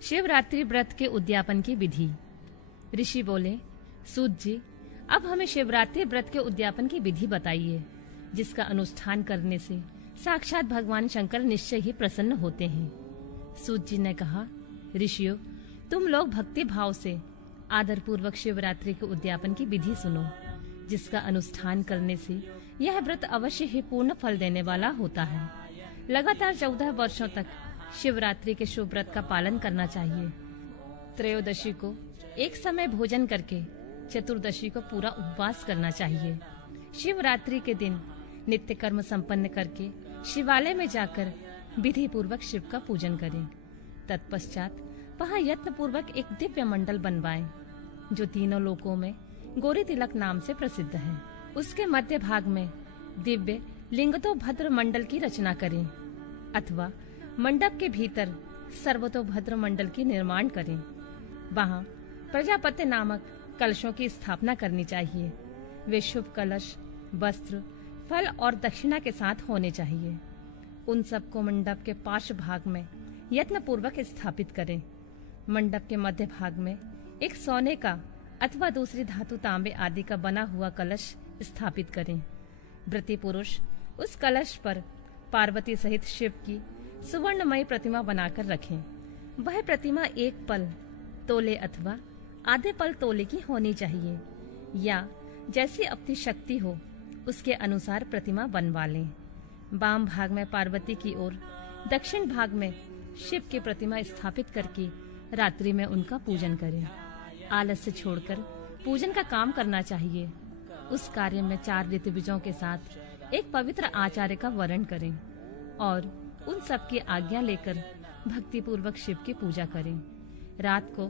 शिवरात्रि व्रत के उद्यापन की विधि। ऋषि बोले, सूत जी, अब हमें शिवरात्रि व्रत के उद्यापन की विधि बताइए, जिसका अनुष्ठान करने से साक्षात भगवान शंकर निश्चय ही प्रसन्न होते हैं। सूत जी ने कहा, ऋषियों, तुम लोग भक्ति भाव से आदर पूर्वक शिवरात्रि के उद्यापन की विधि सुनो, जिसका अनुष्ठान करने से यह व्रत अवश्य ही पूर्ण फल देने वाला होता है। लगातार 14 वर्षों तक शिवरात्रि के शुभ व्रत का पालन करना चाहिए। त्रयोदशी को एक समय भोजन करके चतुर्दशी को पूरा उपवास करना चाहिए। शिवरात्रि के दिन नित्य कर्म संपन्न करके शिवालय में जाकर विधि पूर्वक शिव का पूजन करें। तत्पश्चात वहां यत्न पूर्वक एक दिव्य मंडल बनवाएं, जो तीनों लोकों में गौरी तिलक नाम से प्रसिद्ध है। उसके मध्य भाग में दिव्य लिंगतोभद्र मंडल की रचना करें, अथवा मंडप के भीतर सर्वतोभद्र मंडल की निर्माण करें। वहां प्रजापति नामक कलशों की स्थापना करनी चाहिए। वे शुभ कलश वस्त्र, फल और दक्षिणा के साथ होने चाहिए। उन सबको मंडप के पार्श्व भाग में यत्न पूर्वक स्थापित करें। मंडप के मध्य भाग में एक सोने का अथवा दूसरी धातु तांबे आदि का बना हुआ कलश स्थापित करें। व्रती पुरुष उस कलश पर पार्वती सहित शिव की सुवर्णमयी प्रतिमा बनाकर रखें। वह प्रतिमा एक पल तोले अथवा आधे पल तोले की होनी चाहिए, या जैसी अपनी शक्ति हो उसके अनुसार प्रतिमा बनवा लें। वाम भाग में पार्वती की ओर, दक्षिण भाग में शिव की प्रतिमा स्थापित करके रात्रि में उनका पूजन करें। आलस्य छोड़कर पूजन का काम करना चाहिए। उस कार्य में 4 ऋतुविजों के साथ एक पवित्र आचार्य का वर्ण करें और उन सब की आज्ञा लेकर भक्ति पूर्वक शिव की पूजा करें। रात को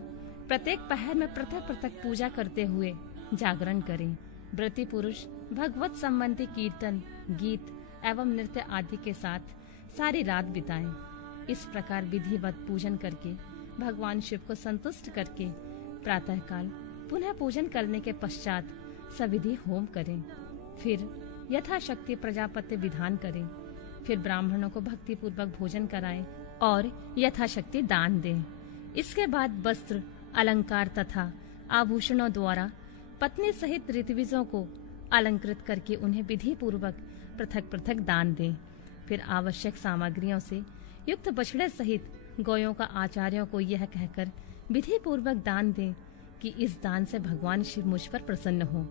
प्रत्येक पहर में पृथक पृथक पूजा करते हुए जागरण करें। व्रती पुरुष भगवत संबंधी कीर्तन, गीत एवं नृत्य आदि के साथ सारी रात बिताएं। इस प्रकार विधिवत पूजन करके भगवान शिव को संतुष्ट करके प्रातःकाल पुनः पूजन करने के पश्चात सविधि होम करें। फिर यथाशक्ति प्रजापत्य विधान करें। फिर ब्राह्मणों को भक्ति पूर्वक भोजन कराएं और यथाशक्ति दान दें। इसके बाद वस्त्र, अलंकार तथा आभूषणों द्वारा पत्नी सहित ऋतविजों को अलंकृत करके उन्हें विधि पूर्वक पृथक पृथक दान दें। फिर आवश्यक सामग्रियों से युक्त बछड़े सहित गौयों का आचार्यों को यह कहकर विधि पूर्वक दान दें कि इस दान से भगवान शिव मुझ पर प्रसन्न हो।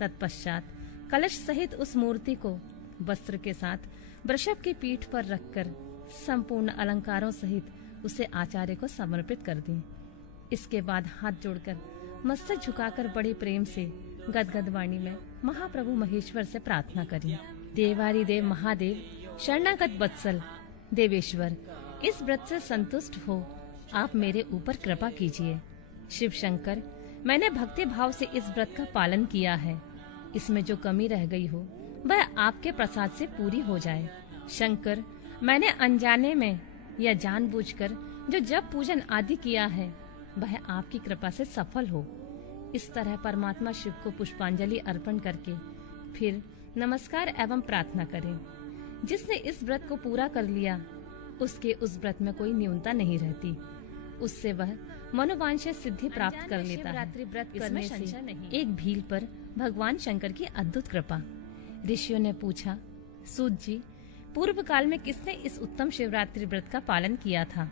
तत्पश्चात कलश सहित उस मूर्ति को वस्त्र के साथ वृषभ की पीठ पर रखकर संपूर्ण अलंकारों सहित उसे आचार्य को समर्पित कर दें। इसके बाद हाथ जोड़कर मस्तक झुकाकर बड़े प्रेम से गदगद वाणी में महाप्रभु महेश्वर से प्रार्थना करें। देवारी देव महादेव, शरणागत वत्सल देवेश्वर, इस व्रत से संतुष्ट हो आप मेरे ऊपर कृपा कीजिए। शिव शंकर, मैंने भक्ति भाव से इस व्रत का पालन किया है। इसमें जो कमी रह गई हो वह आपके प्रसाद से पूरी हो जाए। शंकर, मैंने अनजाने में या जानबूझकर जो जप पूजन आदि किया है वह आपकी कृपा से सफल हो। इस तरह परमात्मा शिव को पुष्पांजलि अर्पण करके फिर नमस्कार एवं प्रार्थना करें। जिसने इस व्रत को पूरा कर लिया उसके उस व्रत में कोई न्यूनता नहीं रहती। उससे वह मनोवांछित सिद्धि प्राप्त कर लेता है। व्रत करने से एक भील पर भगवान शंकर की अद्भुत कृपा। ऋषियों ने पूछा, सूत जी, पूर्व काल में किसने इस उत्तम शिवरात्रि व्रत का पालन किया था,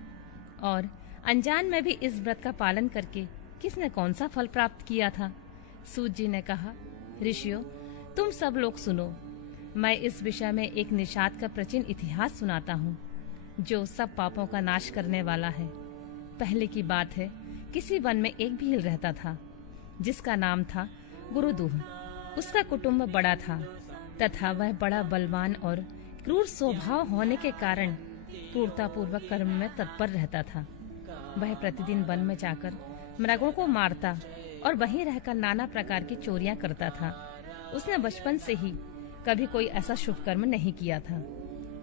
और अनजान में भी इस व्रत का पालन करके किसने कौन सा फल प्राप्त किया था? सूत जी ने कहा, ऋषियों, तुम सब लोग सुनो। मैं इस विषय में एक निषाद का प्राचीन इतिहास सुनाता हूँ, जो सब पापों का नाश करने वाला है। पहले की बात है, किसी वन में एक भील रहता था, जिसका नाम था गुरुदूह। उसका कुटुंब बड़ा था तथा वह बड़ा बलवान और क्रूर स्वभाव होने के कारण क्रूरता पूर्वक कर्म में तत्पर रहता था। वह प्रतिदिन वन में जाकर मृगों को मारता और वहीं रहकर नाना प्रकार की चोरियां करता था। उसने बचपन से ही कभी कोई ऐसा शुभ कर्म नहीं किया था।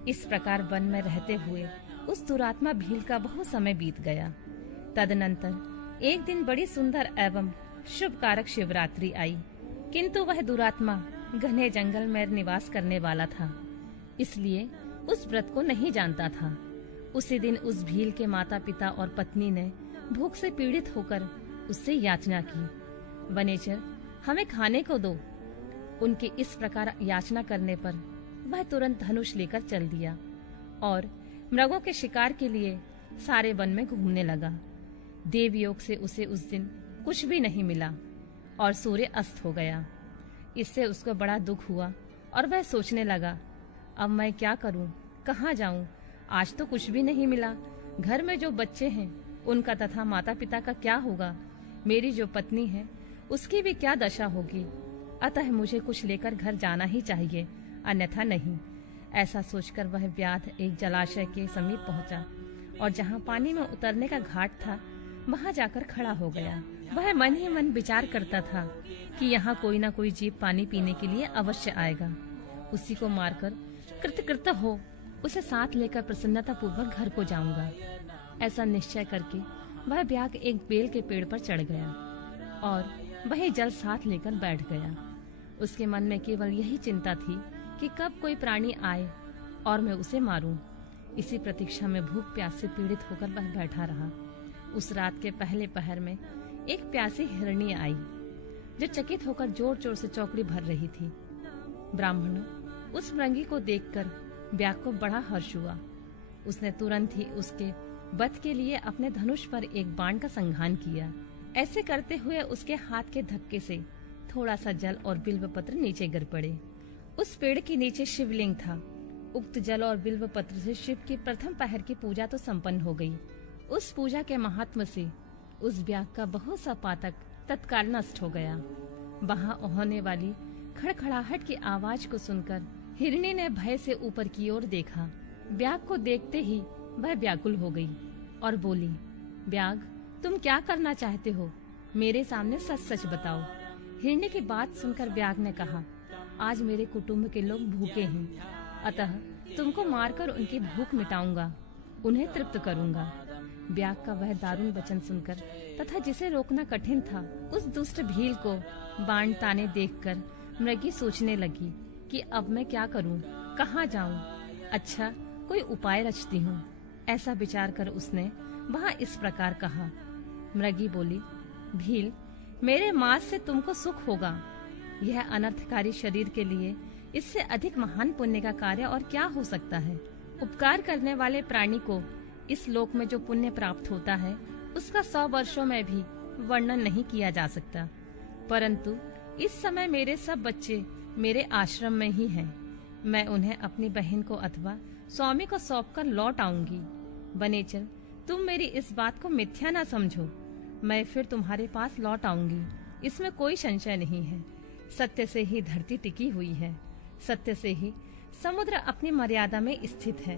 इस प्रकार वन में रहते हुए उस दुरात्मा भील का बहुत समय बीत गया। तदनंतर एक दिन बड़ी सुंदर एवं शुभ कारक शिवरात्रि आई, किंतु वह दुरात्मा घने जंगल में निवास करने वाला था, इसलिए उस व्रत को नहीं जानता था उसी दिन उस भील के माता पिता और पत्नी ने भूख से पीड़ित होकर उससे याचना की, वनेचर हमें खाने को दो। उनके इस प्रकार याचना करने पर वह तुरंत धनुष लेकर चल दिया और मृगों के शिकार के लिए सारे वन में घूमने लगा। देवयोग से उसे उस दिन कुछ भी नहीं मिला और सूर्य अस्त हो गया। इससे उसको बड़ा दुख हुआ और वह सोचने लगा, अब मैं क्या करूं, कहाँ जाऊं? आज तो कुछ भी नहीं मिला। घर में जो बच्चे हैं उनका तथा माता पिता का क्या होगा? मेरी जो पत्नी है उसकी भी क्या दशा होगी? अतः मुझे कुछ लेकर घर जाना ही चाहिए, अन्यथा नहीं। ऐसा सोचकर वह व्याध एक जलाशय के समीप पहुंचा और जहां पानी में उतरने का घाट था वहां जाकर खड़ा हो गया। वह मन ही मन विचार करता था कि यहाँ कोई ना कोई जीव पानी पीने के लिए अवश्य आएगा। उसी को मारकर कृतकृत्य हो उसे साथ लेकर प्रसन्नता पूर्वक घर को जाऊंगा। ऐसा निश्चय करके वह व्याघ्र एक बेल के पेड़ पर चढ़ गया और वही जल साथ लेकर बैठ गया। उसके मन में केवल यही चिंता थी कि कब कोई प्राणी आए और मैं उसे मारूं। इसी प्रतीक्षा में भूख प्यास से पीड़ित होकर वह बैठा रहा। उस रात के पहले पहर में एक प्यासी हिरणी आई जो चकित होकर जोर जोर से चौकड़ी भर रही थी। ब्राह्मणों, उस मृगी को देखकर व्याघ्र को बड़ा हर्ष हुआ। उसने तुरंत ही उसके वध के लिए अपने धनुष पर एक बाण का संघान किया। ऐसे करते हुए उसके हाथ के धक्के से थोड़ा सा जल और बिल्व पत्र नीचे गिर पड़े। उस पेड़ के नीचे शिवलिंग था। उक्त जल और बिल्व पत्र से शिव की प्रथम पहर की पूजा तो संपन्न हो गई। उस पूजा के महात्म से उस व्याघ्र का बहुत सा पातक तत्काल नष्ट हो गया। वहां होने वाली खड़खड़ाहट की आवाज को सुनकर हिरणी ने भय से ऊपर की ओर देखा। व्याघ्र को देखते ही वह व्याकुल हो गई और बोली, व्याघ्र, तुम क्या करना चाहते हो? मेरे सामने सच सच बताओ। हिरणी की बात सुनकर व्याघ्र ने कहा, आज मेरे कुटुंब के लोग भूखे हैं, अतः तुमको मारकर उनकी भूख मिटाऊंगा, उन्हें तृप्त करूंगा। व्याघ्र का वह दारुण वचन सुनकर तथा जिसे रोकना कठिन था, उस दुष्ट भील को बाण ताने देखकर मृगी सोचने लगी कि अब मैं क्या करूं, कहाँ जाऊं? अच्छा, कोई उपाय रचती हूँ। ऐसा विचार कर उसने वहाँ इस प्रकार कहा। मृगी बोली, भील, मेरे मांस से तुमको सुख होगा। यह अनर्थकारी शरीर के लिए इससे अधिक महान पुण्य का कार्य और क्या हो सकता है? उपकार करने वाले प्राणी को इस लोक में जो पुण्य प्राप्त होता है उसका 100 वर्षों में भी वर्णन नहीं किया जा सकता। परंतु इस समय मेरे सब बच्चे मेरे आश्रम में ही हैं। मैं उन्हें अपनी बहन को अथवा स्वामी को सौंपकर लौट आऊंगी। वनेचर, तुम मेरी इस बात को मिथ्या न समझो। मैं फिर तुम्हारे पास लौट आऊंगी, इसमें कोई संशय नहीं है। सत्य से ही धरती टिकी हुई है, सत्य से ही समुद्र अपनी मर्यादा में स्थित है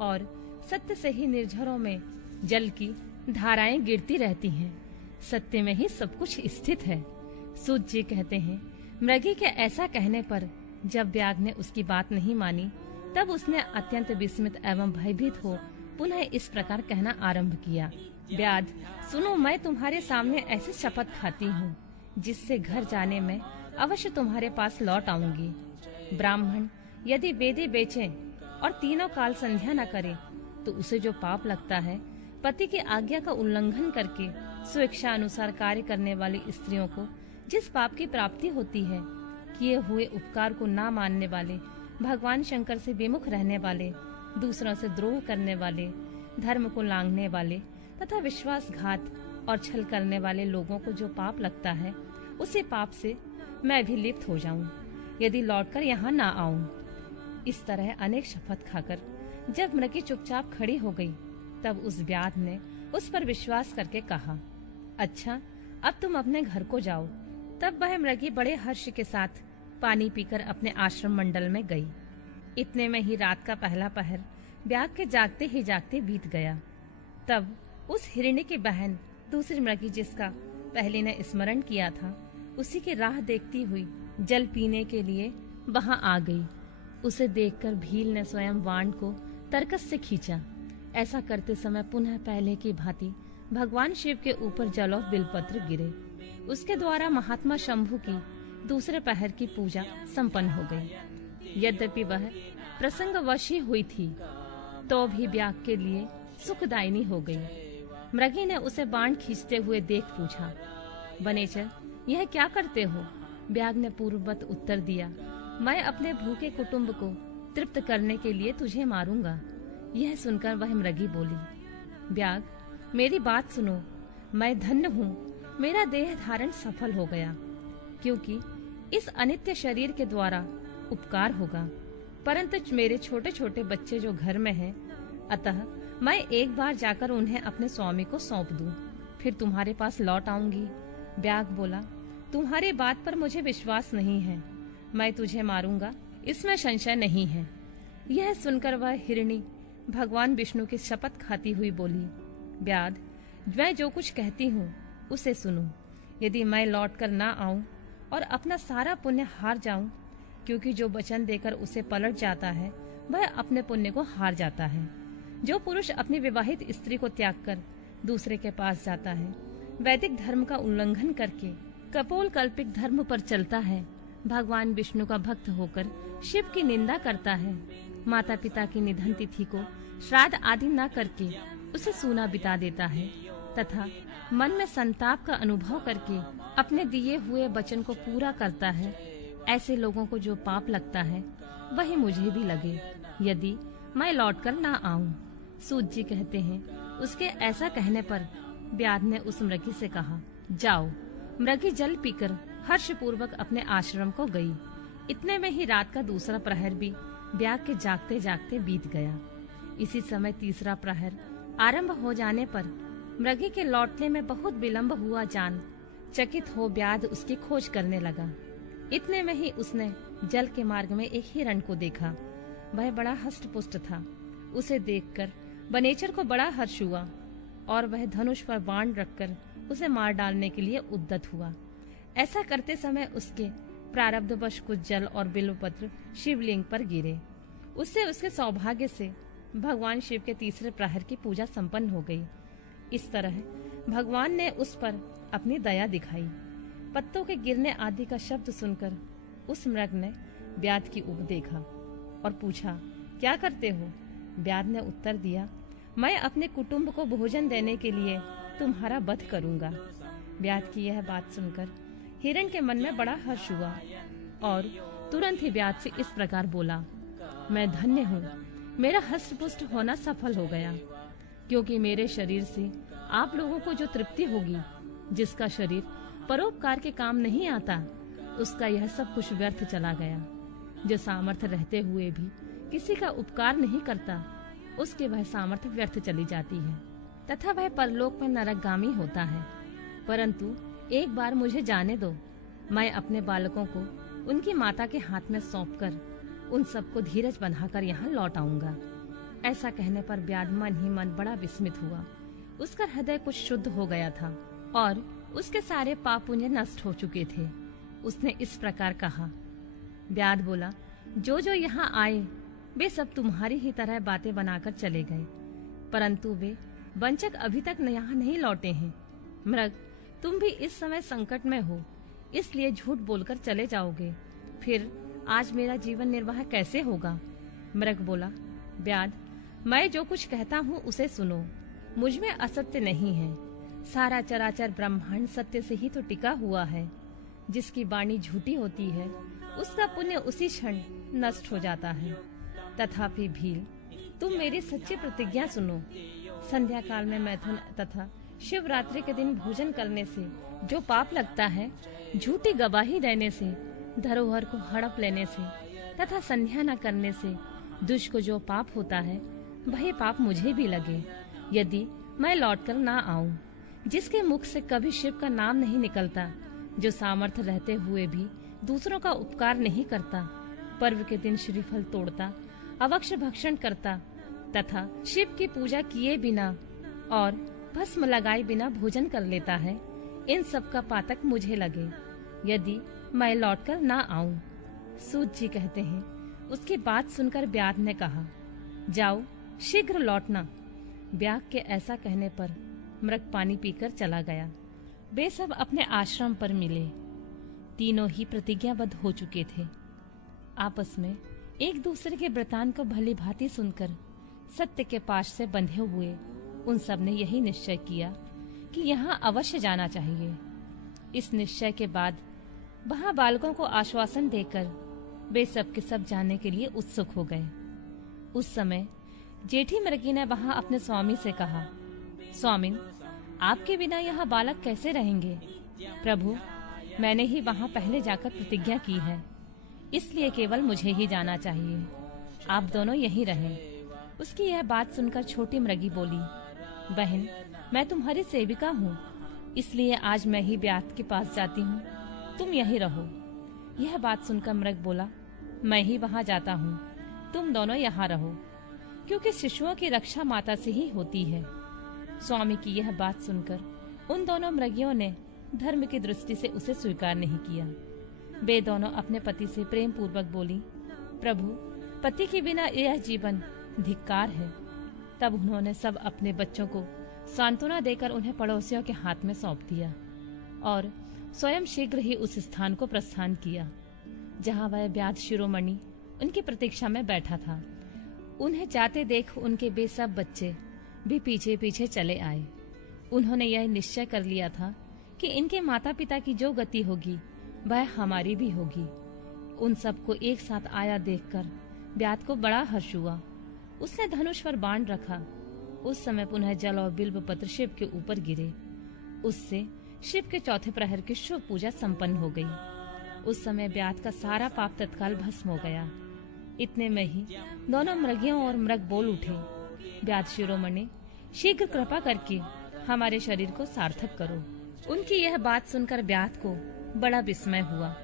और सत्य से ही निर्झरों में जल की धाराएं गिरती रहती हैं। सत्य में ही सब कुछ स्थित है। सूत जी कहते हैं, मृगी के ऐसा कहने पर जब व्याघ्र ने उसकी बात नहीं मानी, तब उसने अत्यंत विस्मित एवं भयभीत हो पुनः इस प्रकार कहना आरंभ किया। व्याध, सुनो, मैं तुम्हारे सामने ऐसी शपथ खाती हूँ जिससे घर जाने में अवश्य तुम्हारे पास लौट आऊंगी। ब्राह्मण यदि वेदी बेचे और तीनों काल संध्या न करे तो उसे जो पाप लगता है, पति की आज्ञा का उल्लंघन करके स्वेच्छा अनुसार कार्य करने वाली स्त्रियों को जिस पाप की प्राप्ति होती है, किए हुए उपकार को ना मानने वाले, भगवान शंकर से विमुख रहने वाले, दूसरों से द्रोह करने वाले, धर्म को लांघने वाले तथा विश्वासघात और छल करने वाले लोगों को जो पाप लगता है, उसी पाप से मैं भी लिप्त हो जाऊं यदि लौटकर यहाँ ना आऊं। इस तरह अनेक शपथ खाकर जब मृगी चुपचाप खड़ी हो गई, तब उस व्याध ने उस पर विश्वास करके कहा, अच्छा, अब तुम अपने घर को जाओ। तब वह मृगी बड़े हर्ष के साथ पानी पीकर अपने आश्रम मंडल में गई। इतने में ही रात का पहला पहर व्याघ्र के जागते ही जागते बीत गया। तब उस हिरणी की बहन, दूसरी मृगी जिसका पहले ने स्मरण किया था, उसी की राह देखती हुई जल पीने के लिए वहां आ गई। उसे देखकर भील ने स्वयं वाण को तरकस से खींचा। ऐसा करते समय पुनः पहले की भांति भगवान शिव के ऊपर जल और बिलपत्र गिरे। उसके द्वारा महात्मा शंभु की दूसरे पहर की पूजा संपन्न हो गई। यद्यपि वह प्रसंगवश ही हुई थी, तो भी ब्याग के लिए सुखदायिनी हो गई। मृगी ने उसे बाण खींचते हुए देख पूछा, बनेचर यह क्या करते हो? ब्याग ने पूर्ववत उत्तर दिया, मैं अपने भूखे कुटुंब को तृप्त करने के लिए तुझे मारूंगा। यह सुनकर वह मृगी बोली, ब्याग मेरी बात सुनो, मैं धन्य हूँ, मेरा देह धारण सफल हो गया, क्योंकि इस अनित्य शरीर के द्वारा उपकार होगा, परंतु मेरे छोटे छोटे बच्चे जो घर में हैं, अतः मैं एक बार जाकर उन्हें अपने स्वामी को सौंप दूं, फिर तुम्हारे पास लौट आऊंगी। ब्याग बोला, तुम्हारी बात पर मुझे विश्वास नहीं है, मैं तुझे मारूंगा, इसमें संशय नहीं है। यह सुनकर वह हिरणी भगवान विष्णु की शपथ खाती हुई बोली, ब्याग मैं जो कुछ कहती हूँ उसे सुनो। यदि मैं लौटकर ना आऊं और अपना सारा पुण्य हार जाऊं, क्योंकि जो वचन देकर उसे पलट जाता है वह अपने पुण्य को हार जाता है। जो पुरुष अपनी विवाहित स्त्री को त्याग कर दूसरे के पास जाता है, वैदिक धर्म का उल्लंघन करके कपोल कल्पित धर्म पर चलता है, भगवान विष्णु का भक्त होकर शिव की निंदा करता है, माता पिता की निधन तिथि को श्राद्ध आदि न करके उसे सूना बिता देता है, तथा मन में संताप का अनुभव करके अपने दिए हुए वचन को पूरा करता है, ऐसे लोगों को जो पाप लगता है वही मुझे भी लगे, यदि मैं लौटकर ना आऊं। सूत जी कहते हैं, उसके ऐसा कहने पर ब्याध ने उस मृगी से कहा, जाओ। मृगी जल पीकर हर्षपूर्वक अपने आश्रम को गई। इतने में ही रात का दूसरा प्रहर भी ब्याग के जागते जागते बीत गया। इसी समय तीसरा प्रहर आरंभ हो जाने पर मृगी के लौटने में बहुत विलंब हुआ जान चकित हो ब्याध उसकी खोज करने लगा। इतने में ही उसने जल के मार्ग में एक हिरण को देखा। वह बड़ा हष्ट-पुष्ट था। उसे देखकर बनेचर को बड़ा हर्ष हुआ और वह धनुष पर बाण रखकर उसे मार डालने के लिए उद्यत हुआ। ऐसा करते समय उसके प्रारब्धवश कुछ जल और बिल्वपत्र शिवलिंग पर गिरे। उससे उसके सौभाग्य से भगवान शिव के तीसरे प्रहर की पूजा संपन्न हो गई। इस तरह भगवान ने उस पर अपनी दया दिखाई। पत्तों के गिरने आदि का शब्द सुनकर उस मृग ने ब्याध की उब देखा और पूछा, क्या करते हो? ब्याध ने उत्तर दिया, मैं अपने कुटुंब को भोजन देने के लिए तुम्हारा वध करूंगा। ब्याध की यह बात सुनकर हिरण के मन में बड़ा हर्ष हुआ और तुरंत ही ब्याध से इस प्रकार बोला, मैं धन्य हूँ, मेरा हष्ट-पुष्ट होना सफल हो गया, क्योंकि मेरे शरीर से आप लोगों को जो तृप्ति होगी, जिसका शरीर परोपकार के काम नहीं आता, उसका यह सब कुछ व्यर्थ चला गया। जो सामर्थ्य रहते हुए भी किसी का उपकार नहीं करता, उसके वह सामर्थ्य व्यर्थ चली जाती है तथा वह परलोक में नरकगामी होता है। परंतु एक बार मुझे जाने दो, मैं अपने बालकों को उनकी माता के हाथ में सौंपकर उन सबको धीरज बंधाकर यहाँ लौट आऊंगा। ऐसा कहने पर ब्याध मन ही मन बड़ा विस्मित हुआ। उसका हृदय कुछ शुद्ध हो गया था और उसके सारे पाप पुण्य नष्ट हो चुके थे। उसने इस प्रकार कहा। ब्याध बोला, जो जो यहाँ आए वे सब तुम्हारी ही तरह बातें बनाकर चले गए, परंतु वे वंचक अभी तक यहाँ नहीं लौटे हैं। मृग, तुम भी इस समय संकट में हो, इसलिए झूठ बोलकर चले जाओगे, फिर आज मेरा जीवन निर्वाह कैसे होगा? मृग बोला, ब्याध, मैं जो कुछ कहता हूँ उसे सुनो, मुझ में असत्य नहीं है। सारा चराचर ब्रह्मांड सत्य से ही तो टिका हुआ है। जिसकी वाणी झूठी होती है उसका पुण्य उसी क्षण नष्ट हो जाता है। तथापि भील, तुम मेरी सच्ची प्रतिज्ञा सुनो। संध्या काल में मैथुन तथा शिवरात्रि के दिन भोजन करने से जो पाप लगता है, झूठी गवाही देने से, धरोहर को हड़प लेने से तथा संध्या न करने से दुष्ट को जो पाप होता है, वही पाप मुझे भी लगे, यदि मैं लौटकर ना आऊं। जिसके मुख से कभी शिव का नाम नहीं निकलता, जो सामर्थ्य रहते हुए भी दूसरों का उपकार नहीं करता, पर्व के दिन श्रीफल तोड़ता, अवक्ष भक्षण करता तथा शिव की पूजा किए बिना और भस्म लगाए बिना भोजन कर लेता है, इन सब का पातक मुझे लगे, यदि मैं लौटकर ना आऊं। सूत जी कहते हैं, उसकी बात सुनकर ब्याध ने कहा, जाओ शीघ्र लौटना। ब्याग के ऐसा कहने पर मृग पानी पीकर चला गया। वे सब अपने आश्रम पर मिले। तीनों ही प्रतिज्ञाबद्ध हो चुके थे। आपस में एक दूसरे के वृतांत को भली भांति सुनकर सत्य के पाश से बंधे हुए उन सब ने यही निश्चय किया कि यहाँ अवश्य जाना चाहिए। इस निश्चय के बाद वहां बालकों को आश्वासन देकर वे सब के सब जाने के लिए उत्सुक हो गए। उस समय जेठी मृगी ने वहां अपने स्वामी से कहा, स्वामिन, आपके बिना यहाँ बालक कैसे रहेंगे? प्रभु, मैंने ही वहां पहले जाकर प्रतिज्ञा की है, इसलिए केवल मुझे ही जाना चाहिए। आप दोनों यहीं रहें। उसकी यह बात सुनकर छोटी मृगी बोली, बहन, मैं तुम्हारी सेविका हूँ, इसलिए आज मैं ही ब्यात के पास जाती हूँ, तुम यहीं रहो। यह बात सुनकर मृग बोला, मैं ही वहां जाता हूँ, तुम दोनों यहाँ रहो, क्योंकि शिशुओं की रक्षा माता से ही होती है। स्वामी की यह बात सुनकर उन दोनों मृगियों ने धर्म की दृष्टि से उसे स्वीकार नहीं किया। वे दोनों अपने पति से प्रेम पूर्वक बोली, प्रभु, पति के बिना यह जीवन धिक्कार है। तब उन्होंने सब अपने बच्चों को सांत्वना देकर उन्हें पड़ोसियों के हाथ में सौंप दिया और स्वयं शीघ्र ही उस स्थान को प्रस्थान किया जहाँ वह ब्याध शिरोमणि उनकी प्रतीक्षा में बैठा था। उन्हें जाते देख उनके वे सब बच्चे भी पीछे पीछे चले आए। उन्होंने यह निश्चय कर लिया था कि इनके माता पिता की जो गति होगी वह हमारी भी होगी। उन सबको एक साथ आया देखकर ब्याध को बड़ा हर्ष हुआ। उसने धनुष पर बाण रखा। उस समय पुनः जल और बिल्व पत्र शिव के ऊपर गिरे। उससे शिव के चौथे प्रहर की शुभ पूजा संपन्न हो गई। उस समय ब्याध का सारा पाप तत्काल भस्म हो गया। इतने में ही दोनों मृगियों और मृग बोल उठे, ब्याध शिरोमणि, शीघ्र कृपा करके हमारे शरीर को सार्थक करो। उनकी यह बात सुनकर ब्याध को बड़ा विस्मय हुआ।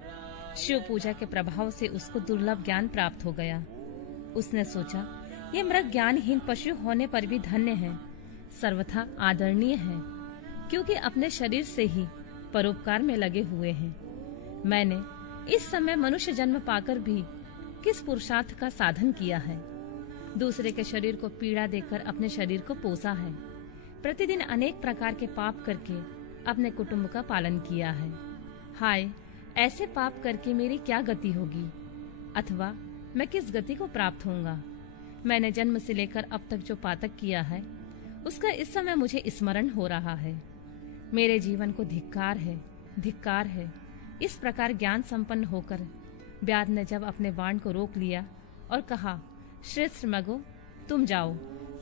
शिव पूजा के प्रभाव से उसको दुर्लभ ज्ञान प्राप्त हो गया। उसने सोचा, ये मृग ज्ञानहीन पशु होने पर भी धन्य है, सर्वथा आदरणीय है, क्योंकि अपने शरीर से ही परोपकार में लगे हुए हैं। मैंने इस समय मनुष्य जन्म पाकर भी किस पुरुषार्थ का साधन किया है? दूसरे के शरीर को पीड़ा देकर अपने शरीर को पोसा है। प्रतिदिन अनेक प्रकार के पाप करके अपने कुटुंब का पालन किया है। हाय, ऐसे पाप करके मेरी क्या गति होगी, अथवा मैं किस गति को प्राप्त होऊंगा? मैंने जन्म से लेकर अब तक जो पातक किया है उसका इस समय मुझे स्मरण हो रहा है। मेरे जीवन को धिक्कार है, धिक्कार है। इस प्रकार ज्ञान संपन्न होकर ब्याध ने जब अपने बाण को रोक लिया और कहा, श्रेष्ठ मृगो, तुम जाओ,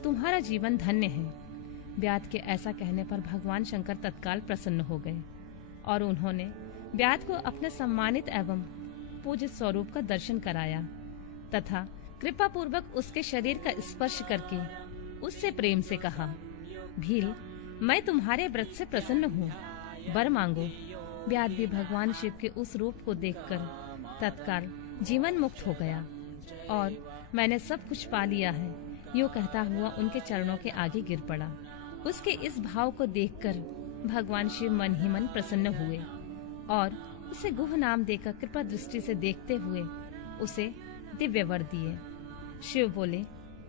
तुम्हारा जीवन धन्य है। ब्याध के ऐसा कहने पर भगवान शंकर तत्काल प्रसन्न हो गए और उन्होंने ब्याध को अपने सम्मानित एवं पूजित स्वरूप का दर्शन कराया तथा कृपा पूर्वक उसके शरीर का स्पर्श करके उससे प्रेम से कहा, भील, मैं तुम्हारे व्रत से प्रसन्न हूँ, वर मांगो। ब्याध भी भगवान शिव के उस रूप को देखकर तत्काल जीवन मुक्त हो गया और मैंने सब कुछ पा लिया है, यूँ कहता हुआ उनके चरणों के आगे गिर पड़ा। उसके इस भाव को देखकर भगवान शिव मन ही मन प्रसन्न हुए और उसे गुह नाम देकर कृपा दृष्टि से देखते हुए उसे दिव्य वर दिए। शिव बोले,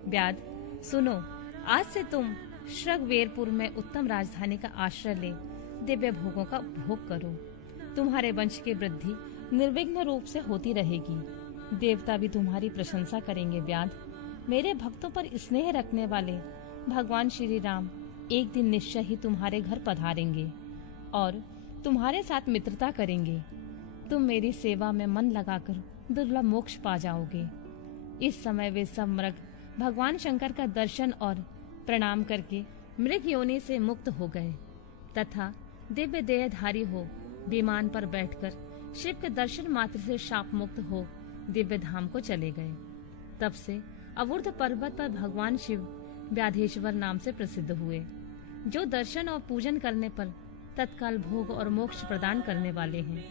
ब्याध, सुनो, आज से तुम श्रगवेरपुर में उत्तम राजधानी का आश्रय ले दिव्य भोगों का उपभोग करो। तुम्हारे वंश की वृद्धि निर्विघ्न रूप से होती रहेगी। देवता भी तुम्हारी प्रशंसा करेंगे। ब्याध, मेरे भक्तों पर स्नेह रखने वाले भगवान श्री राम एक दिन निश्चय ही तुम्हारे घर पधारेंगे और तुम्हारे साथ मित्रता करेंगे। तुम मेरी सेवा में मन लगाकर दुर्लभ मोक्ष पा जाओगे। इस समय वे सब मृग भगवान शंकर का दर्शन और प्रणाम करके मृग योनि से मुक्त हो गए तथा दिव्य देहधारी हो विमान पर बैठकर शिव के दर्शन मात्र से शाप मुक्त हो दिव्य धाम को चले गए। तब से अवुर्ध पर्वत पर भगवान शिव व्याधेश्वर नाम से प्रसिद्ध हुए, जो दर्शन और पूजन करने पर तत्काल भोग और मोक्ष प्रदान करने वाले हैं।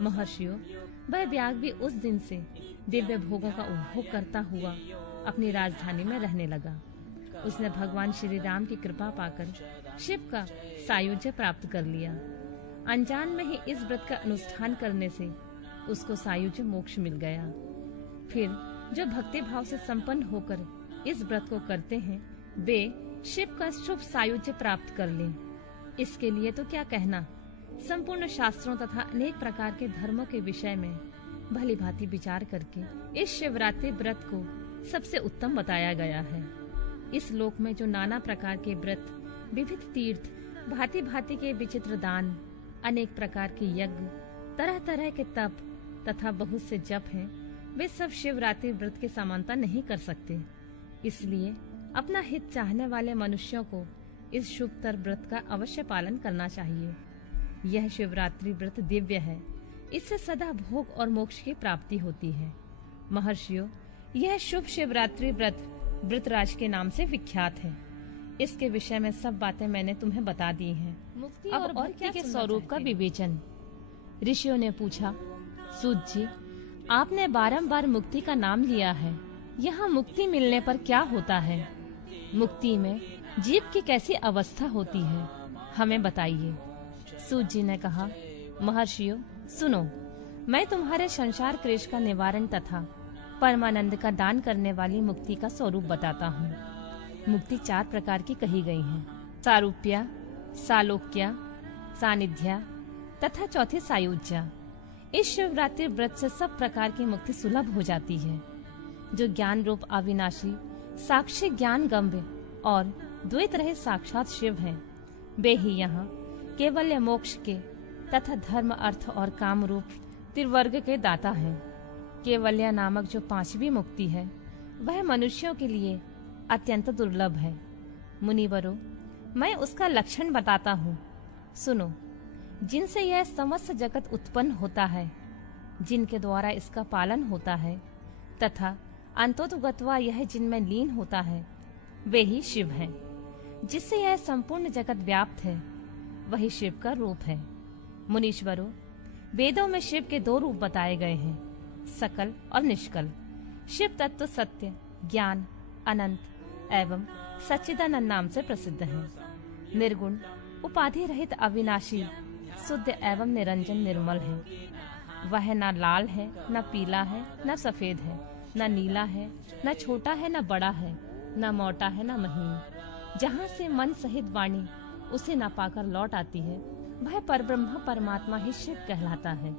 महर्षियों, वह व्याघ भी उस दिन से दिव्य भोगों का उपभोग करता हुआ अपनी राजधानी में रहने लगा। उसने भगवान श्री राम की कृपा पाकर शिव का सायुज्य प्राप्त कर लिया। अनजान में ही इस व्रत का अनुष्ठान करने से उसको सायुज्य मोक्ष मिल गया। फिर जो भक्ति भाव से संपन्न होकर इस व्रत को करते हैं, वे शिव का शुभ सायुज्य प्राप्त कर लें। इसके लिए तो क्या कहना, संपूर्ण शास्त्रों तथा अनेक प्रकार के धर्मों के विषय में भली भांति विचार करके इस शिवरात्रि व्रत को सबसे उत्तम बताया गया है। इस लोक में जो नाना प्रकार के व्रत, विविध तीर्थ, भांति भांति के विचित्र दान, अनेक प्रकार के यज्ञ, तरह तरह के तप तथा बहुत से जप हैं, वे सब शिवरात्रि व्रत के समानता नहीं कर सकते। इसलिए अपना हित चाहने वाले मनुष्यों को इस शुभतर व्रत का अवश्य पालन करना चाहिए। यह शिवरात्रि व्रत दिव्य है, इससे सदा भोग और मोक्ष की प्राप्ति होती है। महर्षियों, यह शुभ शिवरात्रि व्रत वृतराज के नाम से विख्यात है। इसके विषय में सब बातें मैंने तुम्हें बता दी हैं। मुक्ति और भक्ति के स्वरूप का विवेचन। ऋषियों ने पूछा, सूत जी, आपने बारंबार मुक्ति का नाम लिया है, यहाँ मुक्ति मिलने पर क्या होता है? मुक्ति में जीव की कैसी अवस्था होती है, हमें बताइए। सूत जी ने कहा, महर्षियों सुनो, मैं तुम्हारे संसार क्लेश का निवारण तथा परमानंद का दान करने वाली मुक्ति का स्वरूप बताता हूँ। मुक्ति 4 प्रकार की कही गई है, सारूप्या, सालोक्या, सानिध्या तथा चौथी सायुज्या। इस शिवरात्रि व्रत से सब प्रकार की मुक्ति सुलभ हो जाती है। जो ज्ञान रूप अविनाशी साक्षी ज्ञान गम्य और द्वैत रहित साक्षात शिव हैं, वे ही यहाँ केवल मोक्ष के तथा धर्म, अर्थ और काम रूप त्रिवर्ग के दाता हैं। केवल्य नामक जो 5वीं मुक्ति है, वह मनुष्यों के लिए अत्यंत दुर्लभ है। मुनिवरों, मैं उसका लक्षण बताता हूँ, सुनो। जिनसे यह समस्त जगत उत्पन्न होता है, जिनके द्वारा इसका पालन होता है तथा अंतोतगत्वा यह जिनमें लीन होता है, वे ही शिव हैं। जिससे यह संपूर्ण जगत व्याप्त है, वही शिव का रूप है। मुनीश्वरों, वेदों में शिव के 2 रूप बताए गए हैं, सकल और निष्कल। शिव तत्व सत्य, ज्ञान, अनंत एवं सच्चिदानंद नाम से प्रसिद्ध है। निर्गुण, उपाधि रहित, अविनाशी, शुद्ध एवं निरंजन निर्मल है। वह न लाल है, न पीला है, न सफेद है, न नीला है, न छोटा है, न बड़ा है, न मोटा है, न महीन। जहाँ से मन सहित वाणी उसे न पाकर लौट आती है, वह परब्रह्म परमात्मा ही शिव कहलाता है।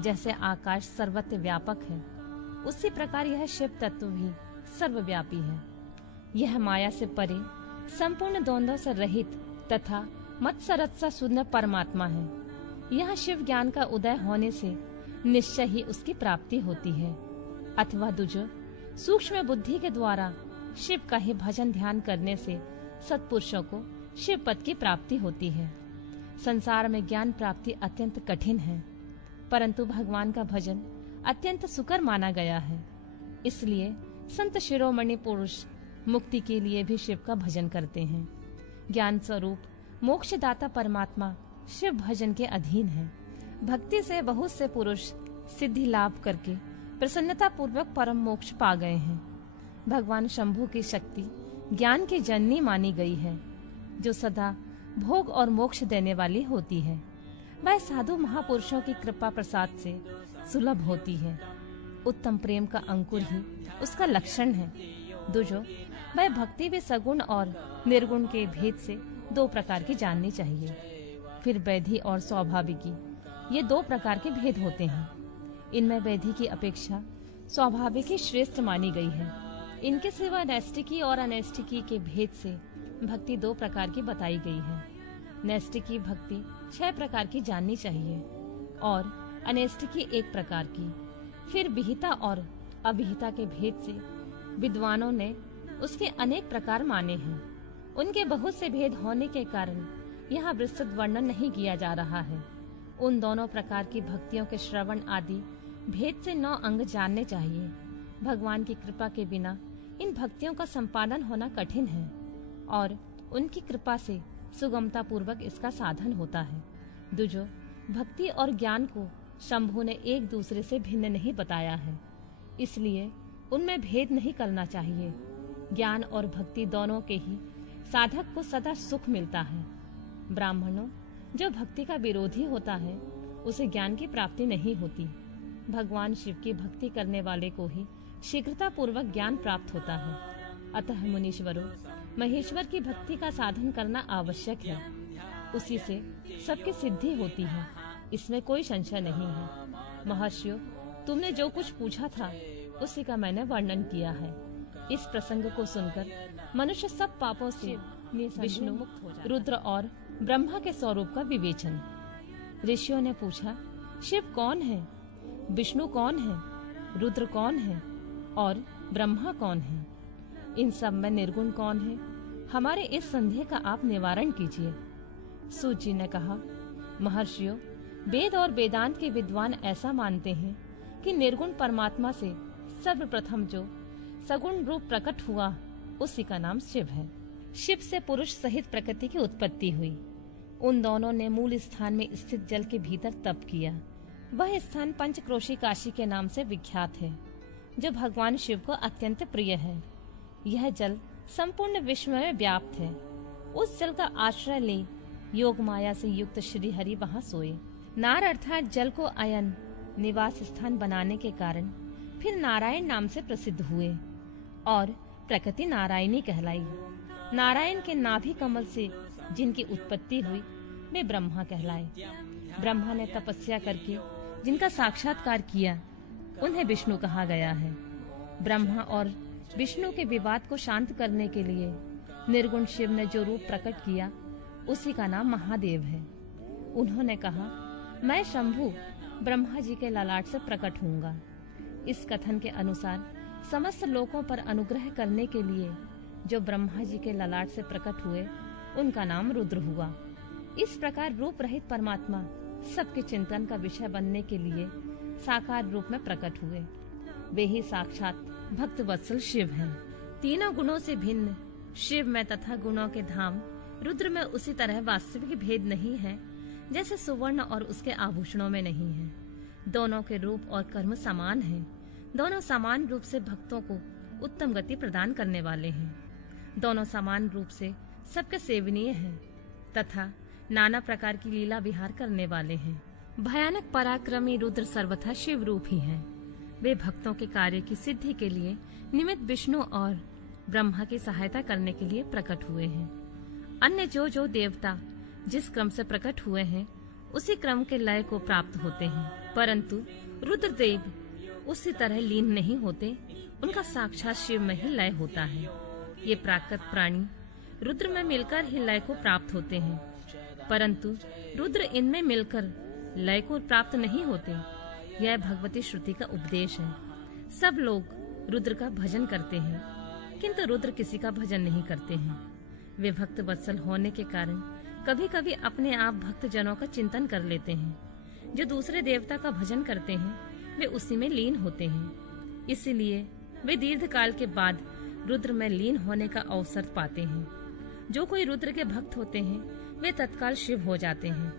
जैसे आकाश सर्वत्र व्यापक है, उसी प्रकार यह शिव तत्व भी सर्वव्यापी है। यह माया से परे, संपूर्ण द्वंद्वों से रहित तथा मत्सरत सा शून्य परमात्मा है। यह शिव ज्ञान का उदय होने से निश्चय ही उसकी प्राप्ति होती है। अथवा दूजो, सूक्ष्म बुद्धि के द्वारा शिव का ही भजन ध्यान करने से सत्पुरुषों को शिव पद की प्राप्ति होती है। संसार में ज्ञान प्राप्ति अत्यंत कठिन है, परंतु भगवान का भजन अत्यंत सुकर माना गया है। इसलिए संत शिरोमणि पुरुष मुक्ति के लिए भी शिव का भजन करते हैं। ज्ञान स्वरूप मोक्षदाता परमात्मा शिव भजन के अधीन है। भक्ति से बहुत से पुरुष सिद्धि लाभ करके प्रसन्नता पूर्वक परम मोक्ष पा गए हैं। भगवान शंभु की शक्ति ज्ञान की जननी मानी गई है, जो सदा भोग और मोक्ष देने वाली होती है। वह साधु महापुरुषों की कृपा प्रसाद से सुलभ होती है। उत्तम प्रेम का अंकुर ही उसका लक्षण है। दूजो, वह भक्ति भी सगुण और निर्गुण के भेद से 2 प्रकार की जाननी चाहिए। फिर वैधि और स्वाभाविकी, ये 2 प्रकार के भेद होते हैं। इनमें वैधि की अपेक्षा स्वाभाविकी श्रेष्ठ मानी गई है। इनके सिवा नैष्टिकी और अनैष्टिकी के भेद से भक्ति 2 प्रकार की बताई गई है। नैष्टिकी भक्ति 6 प्रकार की जाननी चाहिए और अनैष्टिकी 1 प्रकार की। फिर विहिता और अविहिता के भेद से विद्वानों ने उसके अनेक प्रकार माने हैं। उनके बहुत से भेद होने के कारण यहाँ विस्तृत वर्णन नहीं किया जा रहा है। उन दोनों प्रकार की भक्तियों के श्रवण आदि भेद से 9 अंग जानने चाहिए। भगवान की कृपा के बिना इन भक्तियों का संपादन होना कठिन है और उनकी कृपा से सुगमता पूर्वक इसका साधन होता है। दूजो, भक्ति और ज्ञान को शंभु ने एक दूसरे से भिन्न नहीं बताया है, इसलिए उनमें भेद नहीं करना चाहिए। ज्ञान और भक्ति दोनों के ही साधक को सदा सुख मिलता है। ब्राह्मणों, जो भक्ति का विरोधी होता है, उसे ज्ञान की प्राप्ति नहीं होती। भगवान शिव की भक्ति करने वाले को ही शीघ्रता पूर्वक ज्ञान प्राप्त होता है। अतः मुनीश्वरों, महेश्वर की भक्ति का साधन करना आवश्यक है। उसी से सबकी सिद्धि होती है, इसमें कोई संशय नहीं है। महर्षियों, तुमने जो कुछ पूछा था उसी का मैंने वर्णन किया है। इस प्रसंग को सुनकर मनुष्य सब पापों से विष्णु, रुद्र और ब्रह्मा के स्वरूप का विवेचन। ऋषियों ने पूछा, शिव कौन है, विष्णु कौन है, रुद्र कौन है और ब्रह्मा कौन है? इन सब में निर्गुण कौन है? हमारे इस संदेह का आप निवारण कीजिए। सूत जी ने कहा, महर्षियों, वेद और वेदांत के विद्वान ऐसा मानते हैं कि निर्गुण परमात्मा से सर्वप्रथम जो सगुण रूप प्रकट हुआ उसी का नाम शिव है। शिव से पुरुष सहित प्रकृति की उत्पत्ति हुई। उन दोनों ने मूल स्थान में स्थित जल के भीतर तप किया। वह स्थान पंचक्रोशी काशी के नाम से विख्यात है, जो भगवान शिव को अत्यंत प्रिय है। यह जल संपूर्ण विश्व में व्याप्त है। उस जल का आश्रय ले योग माया से युक्त श्री हरि वहाँ सोए। नार अर्थात जल को अयन निवास स्थान बनाने के कारण फिर नारायण नाम से प्रसिद्ध हुए और प्रकृति नारायणी कहलाई। नारायण के नाभि कमल से जिनकी उत्पत्ति हुई वे ब्रह्मा कहलाए। ब्रह्मा ने तपस्या करके जिनका साक्षात्कार किया उन्हें विष्णु कहा गया है। ब्रह्मा और विष्णु के विवाद को शांत करने के लिए निर्गुण शिव ने जो रूप प्रकट किया उसी का नाम महादेव है। उन्होंने कहा, मैं शंभु ब्रह्मा जी के ललाट से प्रकट होऊंगा। इस कथन के अनुसार समस्त लोकों पर अनुग्रह करने के लिए जो ब्रह्मा जी के ललाट से प्रकट हुए उनका नाम रुद्र हुआ। इस प्रकार रूप रहित परमात्मा सबके चिंतन का विषय बनने के लिए साकार रूप में प्रकट हुए। वे ही साक्षात भक्त वत्सल शिव हैं। तीनों गुणों से भिन्न शिव में तथा गुणों के धाम रुद्र में उसी तरह वास्तविक भेद नहीं है जैसे सुवर्ण और उसके आभूषणों में नहीं है। दोनों के रूप और कर्म समान हैं। दोनों समान रूप से भक्तों को उत्तम गति प्रदान करने वाले हैं। दोनों समान रूप से सबके सेवनीय हैं तथा नाना प्रकार की लीला विहार करने वाले हैं। भयानक पराक्रमी रुद्र सर्वथा शिव रूप ही हैं। वे भक्तों के कार्य की सिद्धि के लिए निमित्त विष्णु और ब्रह्मा की सहायता करने के लिए प्रकट हुए हैं। अन्य जो देवता जिस क्रम से प्रकट हुए हैं उसी क्रम के लय को प्राप्त होते हैं, परंतु रुद्रदेव उसी तरह लीन नहीं होते। उनका साक्षात शिव में ही लय होता है। ये प्राकृत प्राणी रुद्र में मिलकर ही लय को प्राप्त होते हैं, परंतु रुद्र इनमें मिलकर लय को प्राप्त नहीं होते। यह भगवती श्रुति का उपदेश है। सब लोग रुद्र का भजन करते हैं, किंतु रुद्र किसी का भजन नहीं करते हैं। वे भक्त वत्सल होने के कारण कभी कभी अपने आप भक्त जनों का चिंतन कर लेते हैं। जो दूसरे देवता का भजन करते हैं वे उसी में लीन होते हैं। इसीलिए वे दीर्घ काल के बाद रुद्र में लीन होने का अवसर पाते हैं। जो कोई रुद्र के भक्त होते हैं वे तत्काल शिव हो जाते हैं।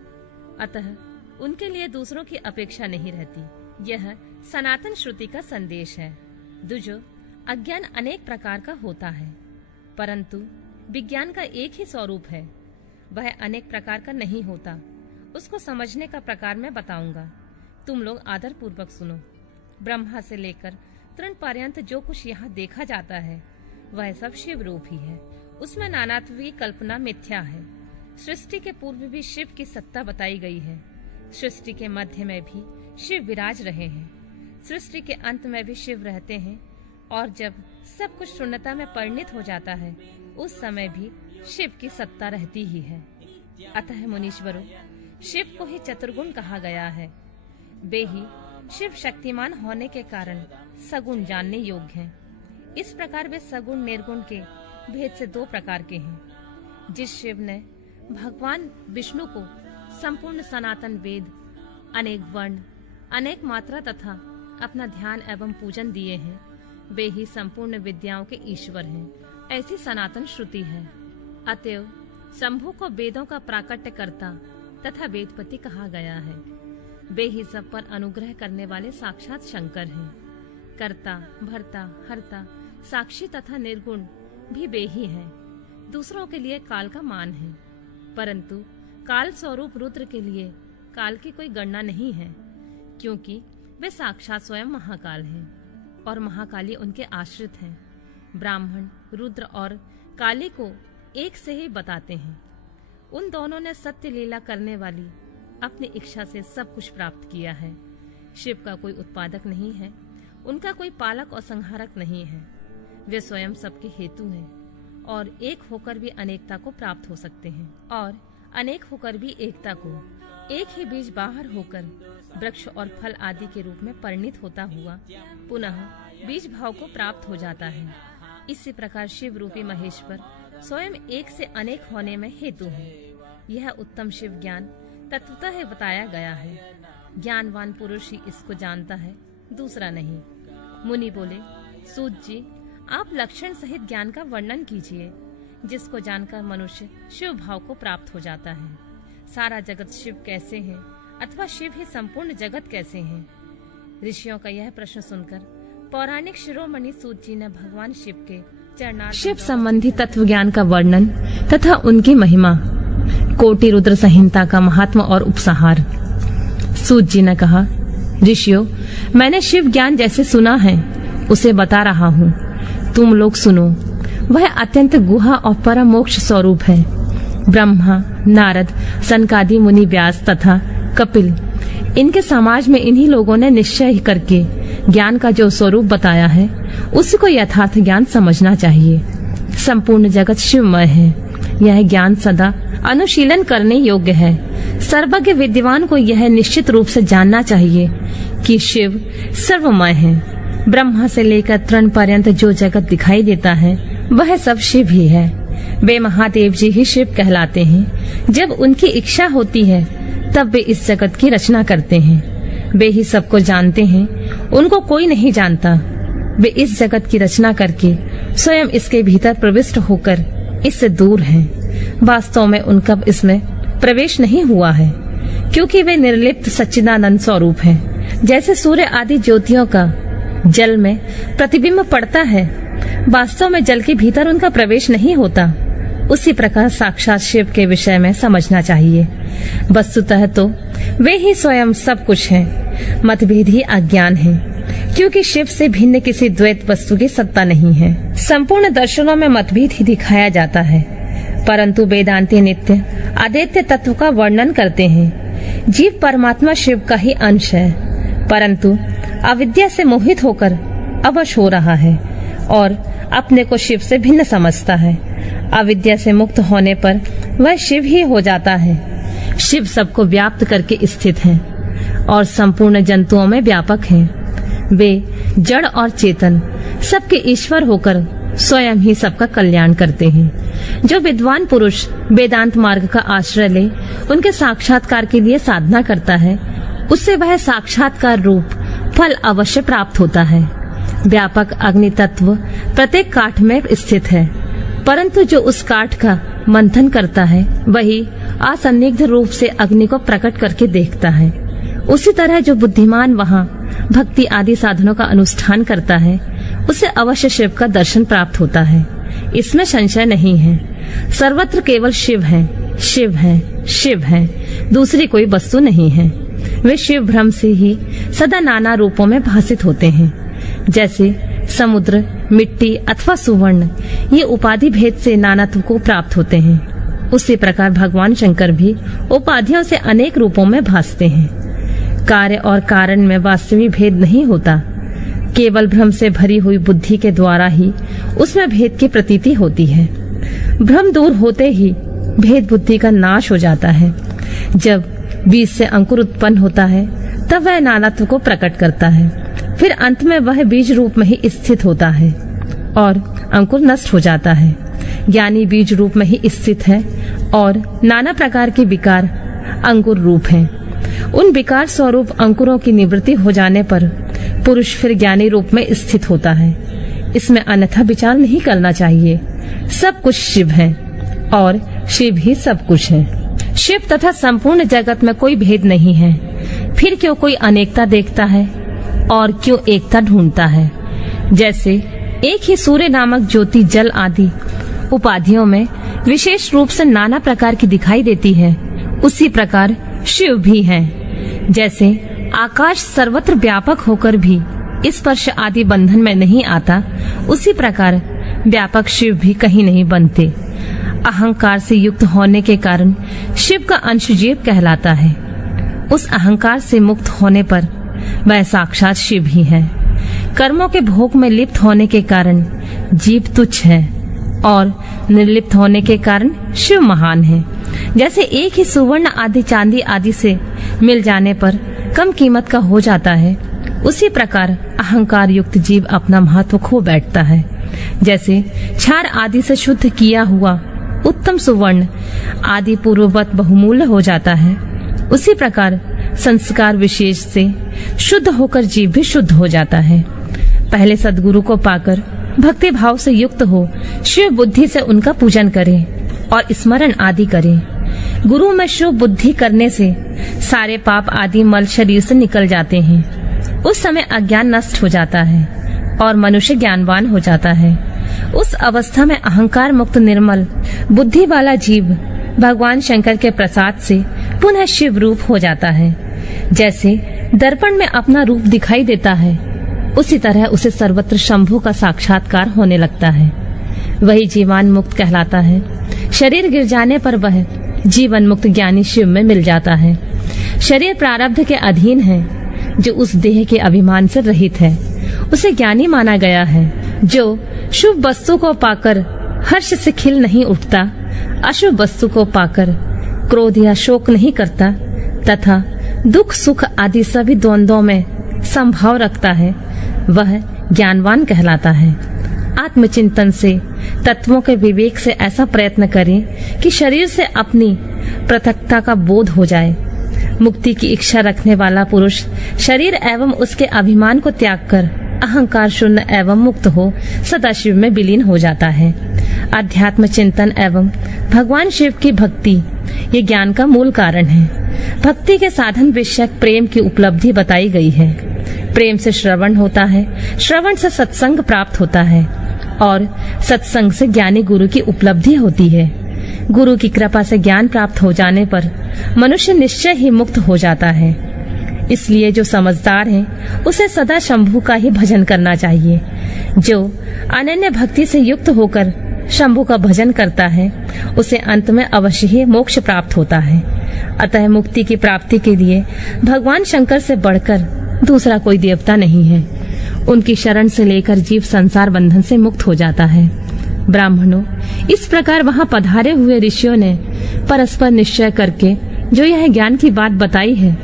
अतः उनके लिए दूसरों की अपेक्षा नहीं रहती। यह सनातन श्रुति का संदेश है। दुजो अज्ञान अनेक प्रकार का होता है, परंतु विज्ञान का एक ही स्वरूप है। वह अनेक प्रकार का नहीं होता। उसको समझने का प्रकार मैं बताऊंगा। तुम लोग आदर पूर्वक सुनो। ब्रह्मा से लेकर तृण पर्यंत जो कुछ यहाँ देखा जाता है वह सब शिव रूप ही है। उसमें नानात्व की कल्पना मिथ्या है। सृष्टि के पूर्व भी शिव की सत्ता बताई गई है। सृष्टि के मध्य में भी शिव विराज रहे हैं। सृष्टि के अंत में भी शिव रहते हैं और जब सब कुछ शून्यता में परिणित हो जाता है उस समय भी शिव की सत्ता रहती ही है। अतः मुनीश्वरों, शिव को ही चतुर्गुण कहा गया है। वे ही शिव शक्तिमान होने के कारण सगुण जानने योग्य हैं। इस प्रकार वे सगुण निर्गुण के भेद से दो प्रकार के हैं। जिस शिव ने भगवान विष्णु को संपूर्ण सनातन वेद, अनेक वर्ण, अनेक मात्रा तथा अपना ध्यान एवं पूजन दिए हैं, वे ही संपूर्ण विद्याओं के ईश्वर हैं। ऐसी सनातन श्रुति है। अतएव शंभु को वेदों का प्राकट्य करता तथा वेदपति कहा गया है। वे ही सब पर अनुग्रह करने वाले साक्षात शंकर हैं। कर्ता, भर्ता, हर्ता, साक्षी तथा निर्गुण भी वे ही हैं। दूसरों के लिए काल का मान है, परंतु काल स्वरूप रुद्र के लिए काल की कोई गणना नहीं है, क्योंकि वे साक्षात स्वयं महाकाल हैं और महाकाली उनके आश्रित हैं। ब्राह्मण रुद्र और काली को एक से ही बताते हैं। उन दोनों ने सत्य लीला करने वाली अपनी इच्छा से सब कुछ प्राप्त किया है। शिव का कोई उत्पादक नहीं है, उनका कोई पालक और संहारक नहीं है। वे स्वयं सबके हेतु हैं और एक होकर भी अनेकता को प्राप्त हो सकते हैं, और अनेक होकर भी एकता को। एक ही बीज बाहर होकर वृक्ष और फल आदि के रूप में परिणित होता हुआ पुनः बीज भाव को प्राप्त हो जाता है। इसी प्रकार शिव रूपी महेश्वर स्वयं एक से अनेक होने में हेतु है। यह उत्तम शिव ज्ञान तत्वतः बताया गया है। ज्ञानवान पुरुष ही इसको जानता है, दूसरा नहीं। मुनि बोले, सूत जी, आप लक्षण सहित ज्ञान का वर्णन कीजिए, जिसको जानकर मनुष्य शिव भाव को प्राप्त हो जाता है। सारा जगत शिव कैसे है, अथवा शिव ही संपूर्ण जगत कैसे है? ऋषियों का यह प्रश्न सुनकर पौराणिक शिरोमणि सूत जी ने भगवान शिव के चरणार्थ शिव संबंधी तत्व ज्ञान का वर्णन तथा उनकी महिमा, कोटि रुद्र संहिता का महात्मा और उपसंहार। सूत जी ने कहा, ऋषियों, मैंने शिव ज्ञान जैसे सुना है उसे बता रहा हूँ, तुम लोग सुनो। वह अत्यंत गुहा और परम मोक्ष स्वरूप है। ब्रह्मा, नारद, सनकादि मुनि, व्यास तथा कपिल, इनके समाज में इन्हीं लोगों ने निश्चय करके ज्ञान का जो स्वरूप बताया है उसको यथार्थ ज्ञान समझना चाहिए। संपूर्ण जगत शिवमय है। यह ज्ञान सदा अनुशीलन करने योग्य है। सर्वज्ञ विद्वान को यह निश्चित रूप से जानना चाहिए कि शिव सर्वमय है। ब्रह्मा से लेकर तृण पर्यंत जो जगत दिखाई देता है वह सब शिव ही है। वे महादेव जी ही शिव कहलाते हैं। जब उनकी इच्छा होती है तब वे इस जगत की रचना करते हैं। वे ही सबको जानते हैं, उनको कोई नहीं जानता। वे इस जगत की रचना करके स्वयं इसके भीतर प्रविष्ट होकर इससे दूर हैं। वास्तव में उनका इसमें प्रवेश नहीं हुआ है, क्योंकि वे निर्लिप्त सच्चिदानंद स्वरूप हैं। जैसे सूर्य आदि ज्योतियों का जल में प्रतिबिंब पड़ता है, वास्तव में जल के भीतर उनका प्रवेश नहीं होता, उसी प्रकार साक्षात शिव के विषय में समझना चाहिए। वस्तुतः तो वे ही स्वयं सब कुछ हैं। मतभेद ही अज्ञान है, क्योंकि शिव से भिन्न किसी द्वैत वस्तु की सत्ता नहीं है। संपूर्ण दर्शनों में मतभेद ही दिखाया जाता है, परंतु वेदांती नित्य अद्वैत तत्व का वर्णन करते हैं। जीव परमात्मा शिव का ही अंश है, परंतु अविद्या से मोहित होकर अवश हो रहा है और अपने को शिव से भिन्न समझता है। अविद्या से मुक्त होने पर वह शिव ही हो जाता है। शिव सबको व्याप्त करके स्थित है और संपूर्ण जंतुओं में व्यापक हैं। वे जड़ और चेतन सबके ईश्वर होकर स्वयं ही सबका कल्याण करते हैं। जो विद्वान पुरुष वेदांत मार्ग का आश्रय ले उनके साक्षात्कार के लिए साधना करता है, उससे वह साक्षात्कार रूप फल अवश्य प्राप्त होता है। व्यापक अग्नि तत्व प्रत्येक काठ में स्थित है, परंतु जो उस काठ का मंथन करता है वही असन्निग्ध रूप से अग्नि को प्रकट करके देखता है। उसी तरह जो बुद्धिमान वहाँ भक्ति आदि साधनों का अनुष्ठान करता है, उसे अवश्य शिव का दर्शन प्राप्त होता है। इसमें संशय नहीं है। सर्वत्र केवल शिव है, शिव है, शिव है, दूसरी कोई वस्तु नहीं है। वे शिव भ्रम से ही सदा नाना रूपों में भासित होते हैं। जैसे समुद्र, मिट्टी अथवा सुवर्ण, ये उपाधि भेद से नानात्व को प्राप्त होते हैं। उसी प्रकार भगवान शंकर भी उपाधियों से अनेक रूपों में भासते हैं। कार्य और कारण में वास्तविक भेद नहीं होता, केवल भ्रम से भरी हुई बुद्धि के द्वारा ही उसमें भेद की प्रतीति होती है। भ्रम दूर होते ही भेद बुद्धि का नाश हो जाता है। जब बीज से अंकुर उत्पन्न होता है तब वह नानात्व को प्रकट करता है। फिर अंत में वह बीज रूप में ही स्थित होता है और अंकुर नष्ट हो जाता है। ज्ञानी बीज रूप में ही स्थित है और नाना प्रकार के विकार अंकुर रूप हैं। उन विकार स्वरूप अंकुरों की निवृत्ति हो जाने पर पुरुष फिर ज्ञानी रूप में स्थित होता है। इसमें अन्यथा विचार नहीं करना चाहिए। सब कुछ शिव है और शिव ही सब कुछ है। शिव तथा संपूर्ण जगत में कोई भेद नहीं है। फिर क्यों कोई अनेकता देखता है और क्यों एकता ढूंढता है? जैसे एक ही सूर्य नामक ज्योति जल आदि उपाधियों में विशेष रूप से नाना प्रकार की दिखाई देती है, उसी प्रकार शिव भी है। जैसे आकाश सर्वत्र व्यापक होकर भी स्पर्श आदि बंधन में नहीं आता, उसी प्रकार व्यापक शिव भी कहीं नहीं बनते। अहंकार से युक्त होने के कारण शिव का अंश जीव कहलाता है। उस अहंकार से मुक्त होने पर वह साक्षात शिव ही है। कर्मों के भोग में लिप्त होने के कारण जीव तुच्छ है और निर्लिप्त होने के कारण शिव महान है। जैसे एक ही सुवर्ण आदि चांदी आदि से मिल जाने पर कम कीमत का हो जाता है, उसी प्रकार अहंकार युक्त जीव अपना महत्व खो बैठता है। जैसे क्षार आदि से शुद्ध किया हुआ उत्तम सुवर्ण आदि पूर्ववत बहुमूल्य हो जाता है, उसी प्रकार संस्कार विशेष से शुद्ध होकर जीव भी शुद्ध हो जाता है। पहले सद्गुरु को पाकर भक्ति भाव से युक्त हो शिव बुद्धि से उनका पूजन करें और स्मरण आदि करें। गुरु में शिव बुद्धि करने से सारे पाप आदि मल शरीर से निकल जाते हैं। उस समय अज्ञान नष्ट हो जाता है और मनुष्य ज्ञानवान हो जाता है। उस अवस्था में अहंकार मुक्त निर्मल बुद्धि वाला जीव भगवान शंकर के प्रसाद से पुनः शिव रूप हो जाता है। जैसे दर्पण में अपना रूप दिखाई देता है, उसी तरह उसे सर्वत्र शंभु का साक्षात्कार होने लगता है। वही जीवान मुक्त कहलाता है। शरीर गिर जाने पर वह जीवन मुक्त ज्ञानी शिव में मिल जाता है। शरीर प्रारब्ध के अधीन है। जो उस देह के अभिमान से रहित है, उसे ज्ञानी माना गया है। जो शुभ वस्तु को पाकर हर्ष से खिल नहीं उठता, अशुभ वस्तु को पाकर क्रोध या शोक नहीं करता तथा दुख सुख आदि सभी द्वंद्वों में संभाव रखता है, वह ज्ञानवान कहलाता है। आत्मचिंतन से तत्वों के विवेक से ऐसा प्रयत्न करें कि शरीर से अपनी पृथकता का बोध हो जाए। मुक्ति की इच्छा रखने वाला पुरुष शरीर एवं उसके अभिमान को त्याग कर अहंकार शून्य एवं मुक्त हो सदाशिव में विलीन हो जाता है। अध्यात्म चिंतन एवं भगवान शिव की भक्ति ये ज्ञान का मूल कारण है। भक्ति के साधन विषयक प्रेम की उपलब्धि बताई गई है। प्रेम से श्रवण होता है, श्रवण से सत्संग प्राप्त होता है और सत्संग से ज्ञानी गुरु की उपलब्धि होती है। गुरु की कृपा से ज्ञान प्राप्त हो जाने पर मनुष्य निश्चय ही मुक्त हो जाता है। इसलिए जो समझदार है उसे सदा शंभु का ही भजन करना चाहिए। जो अनन्य भक्ति से युक्त होकर शंभु का भजन करता है, उसे अंत में अवश्य ही मोक्ष प्राप्त होता है। अतः मुक्ति की प्राप्ति के लिए भगवान शंकर से बढ़कर दूसरा कोई देवता नहीं है। उनकी शरण से लेकर जीव संसार बंधन से मुक्त हो जाता है। ब्राह्मणों, इस प्रकार वहां पधारे हुए ऋषियों ने परस्पर निश्चय करके जो यह ज्ञान की बात बताई है,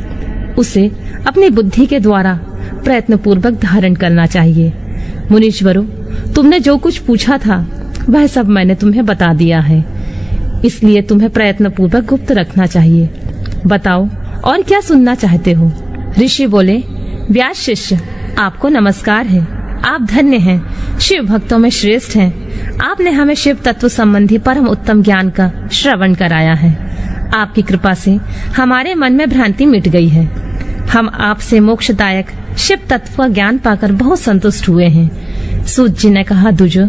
उसे अपनी बुद्धि के द्वारा प्रयत्न पूर्वक धारण करना चाहिए। मुनीश्वरों, तुमने जो कुछ पूछा था वह सब मैंने तुम्हें बता दिया है, इसलिए तुम्हें प्रयत्न पूर्वक गुप्त रखना चाहिए। बताओ और क्या सुनना चाहते हो? ऋषि बोले, व्यास शिष्य, आपको नमस्कार है। आप धन्य हैं, शिव भक्तों में श्रेष्ठ हैं। आपने हमें शिव तत्व संबंधी परम उत्तम ज्ञान का श्रवण कराया है। आपकी कृपा से हमारे मन में भ्रांति मिट गई है। हम आपसे मोक्षदायक शिव तत्व का ज्ञान पाकर बहुत संतुष्ट हुए हैं। सूत जी ने कहा, दुजो,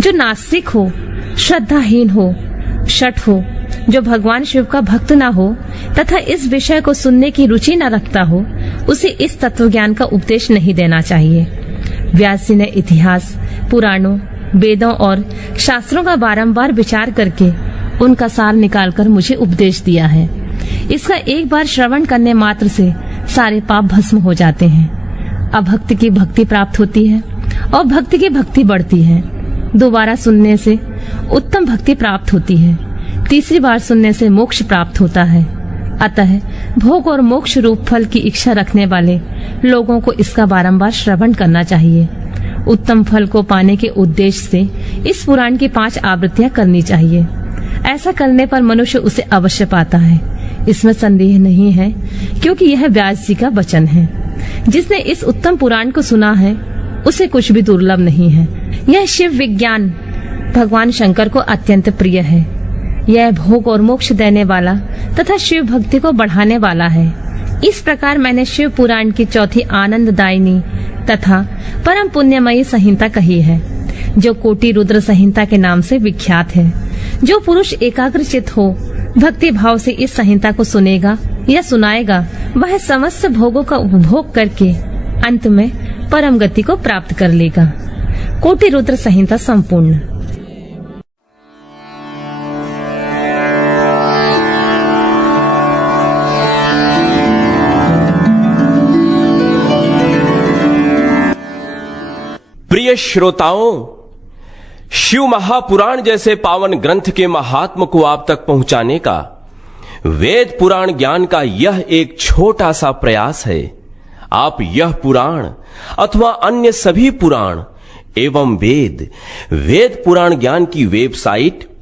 जो नास्तिक हो, श्रद्धाहीन हो, शठ हो, जो भगवान शिव का भक्त न हो तथा इस विषय को सुनने की रुचि न रखता हो, उसे इस तत्व ज्ञान का उपदेश नहीं देना चाहिए। व्यास जी ने इतिहास, पुराणों, वेदों और शास्त्रों का बारंबार विचार करके उनका सार निकालकर मुझे उपदेश दिया है। इसका एक बार श्रवण करने मात्र से सारे पाप भस्म हो जाते हैं। अभक्त की भक्ति प्राप्त होती है और भक्ति की भक्ति बढ़ती है। दोबारा सुनने से उत्तम भक्ति प्राप्त होती है। तीसरी बार सुनने से मोक्ष प्राप्त होता है। अतः भोग और मोक्ष रूप फल की इच्छा रखने वाले लोगों को इसका बारंबार श्रवण करना चाहिए। उत्तम फल को पाने के उद्देश्य से इस पुराण की 5 आवृत्तियां करनी चाहिए। ऐसा करने पर मनुष्य उसे अवश्य पाता है, इसमें संदेह नहीं है, क्योंकि यह व्यास जी का वचन है। जिसने इस उत्तम पुराण को सुना है, उसे कुछ भी दुर्लभ नहीं है। यह शिव विज्ञान भगवान शंकर को अत्यंत प्रिय है। यह भोग और मोक्ष देने वाला तथा शिव भक्ति को बढ़ाने वाला है। इस प्रकार मैंने शिव पुराण की चौथी आनंददायिनी तथा परम पुण्यमयी संहिता कही है, जो कोटि रुद्र संहिता के नाम से विख्यात है। जो पुरुष एकाग्रचित हो, भक्ति भाव से इस संहिता को सुनेगा या सुनाएगा, वह समस्त भोगों का उपभोग करके अंत में परम गति को प्राप्त कर लेगा। कोटि रुद्र संहिता संपूर्ण। प्रिय श्रोताओं, शिव महापुराण जैसे पावन ग्रंथ के महात्म को आप तक पहुंचाने का वेद पुराण ज्ञान का यह एक छोटा सा प्रयास है। आप यह पुराण अथवा अन्य सभी पुराण एवं वेद पुराण ज्ञान की वेबसाइट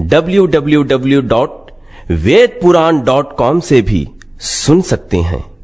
www.vedpuran.com से भी सुन सकते हैं।